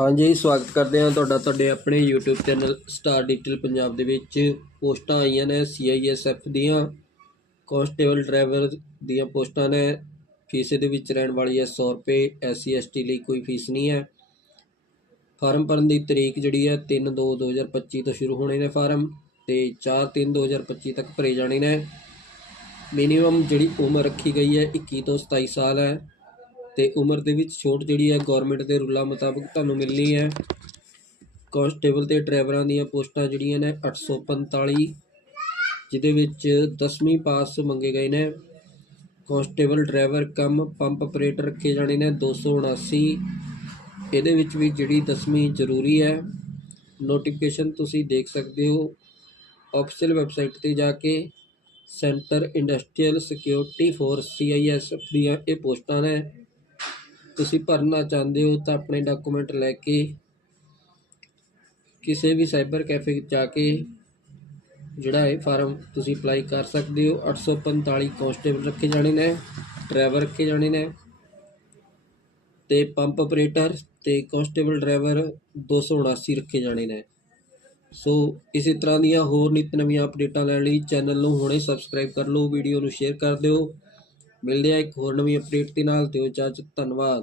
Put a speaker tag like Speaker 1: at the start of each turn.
Speaker 1: ਹਾਂਜੀ, ਸਵਾਗਤ ਕਰਦੇ ਹਾਂ ਤੁਹਾਡਾ, ਤੁਹਾਡੇ ਆਪਣੇ YouTube channel Star Digital Punjab ਦੇ ਵਿੱਚ। ਪੋਸਟਾਂ ਆਈਆਂ ਨੇ CISF ਦੀਆਂ ਕਾਂਸਟੇਬਲ ਡਰਾਈਵਰ ਦੀਆਂ ਪੋਸਟਾਂ ਨੇ। ਫੀਸ ਦੇ ਵਿੱਚ ਰਹਿਣ ਵਾਲੀ ਹੈ 100 ਰੁਪਏ SC ST ਲਈ ਕੋਈ ਫੀਸ ਨਹੀਂ ਹੈ। ਫਾਰਮ ਭਰਨ ਦੀ ਤਰੀਕ ਜਿਹੜੀ ਹੈ 3 2 2025 ਤੋਂ ਸ਼ੁਰੂ ਹੋਣੇ ਨੇ ਫਾਰਮ ਤੇ 4 3 2025 ਤੱਕ ਭਰੇ ਜਾਣੇ ਨੇ। ਮਿਨੀਮਮ ਜਿਹੜੀ ਉਮਰ ਰੱਖੀ ਗਈ ਹੈ 21 ਤੋਂ 27 ਸਾਲ ਹੈ। ਤੇ ਉਮਰ ਦੇ ਵਿੱਚ ਛੋਟ ਜਿਹੜੀ ਹੈ ਗਵਰਨਮੈਂਟ ਦੇ ਰੂਲਾਂ ਮੁਤਾਬਕ ਤੁਹਾਨੂੰ ਮਿਲਣੀ ਹੈ। ਕਾਂਸਟੇਬਲ ਤੇ ਡਰਾਈਵਰਾਂ ਦੀਆਂ ਪੋਸਟਾਂ ਜਿਹੜੀਆਂ ਨੇ 845 ਜਿਹਦੇ ਵਿੱਚ 10ਵੀਂ ਪਾਸ ਮੰਗੇ ਗਏ ਨੇ। Constable driver cum pump operator ਰੱਖੇ ਜਾਣੇ ਨੇ 279 ਇਹਦੇ ਵਿੱਚ ਵੀ ਜਿਹੜੀ 10ਵੀਂ ਜ਼ਰੂਰੀ ਹੈ। ਨੋਟੀਫਿਕੇਸ਼ਨ ਤੁਸੀਂ ਦੇਖ ਸਕਦੇ ਹੋ। ਆਫੀਸ਼ੀਅਲ ਵੈਬਸਾਈਟ ਤੇ ਜਾ ਕੇ centre industrial security force CISF ਦੀਆਂ ਇਹ ਪੋਸਟਾਂ ਨੇ। ਤੁਸੀਂ ਭਰਨਾ ਚਾਹੁੰਦੇ ਹੋ ਤਾਂ ਆਪਣੇ ਡਾਕੂਮੈਂਟ ਲੈ ਕੇ ਕਿਸੇ ਵੀ ਸਾਈਬਰ ਕੈਫੇ ਜਾ ਕੇ ਜਿਹੜਾ ਇਹ ਫਾਰਮ ਤੁਸੀਂ ਅਪਲਾਈ ਕਰ ਸਕਦੇ ਹੋ। 845 ਕਾਂਸਟੇਬਲ ਰੱਖੇ ਜਾਣੇ ਨੇ ਡਰਾਈਵਰ ਰੱਖੇ ਜਾਣੇ ਨੇ ਤੇ ਪੰਪ ਆਪਰੇਟਰ ਤੇ ਕਾਂਸਟੇਬਲ ਡਰਾਈਵਰ 279 ਰੱਖੇ ਜਾਣੇ ਨੇ। ਸੋ ਇਸੇ ਤਰ੍ਹਾਂ ਦੀਆਂ ਹੋਰ ਨਿਤ ਨਵੀਆਂ ਅਪਡੇਟਾਂ ਲੈਣ ਲਈ ਚੈਨਲ ਨੂੰ ਹੁਣੇ ਸਬਸਕ੍ਰਾਈਬ ਕਰ ਲਓ ਵੀਡੀਓ ਨੂੰ ਸ਼ੇਅਰ ਕਰ ਦਿਓ। ਮਿਲਦੇ ਆ ਇੱਕ ਹੋਰ ਨਵੀਂ ਅਪਡੇਟ ਦੇ ਨਾਲ ਦਿਓ ਇਜਾਜ਼ਤ ਧੰਨਵਾਦ।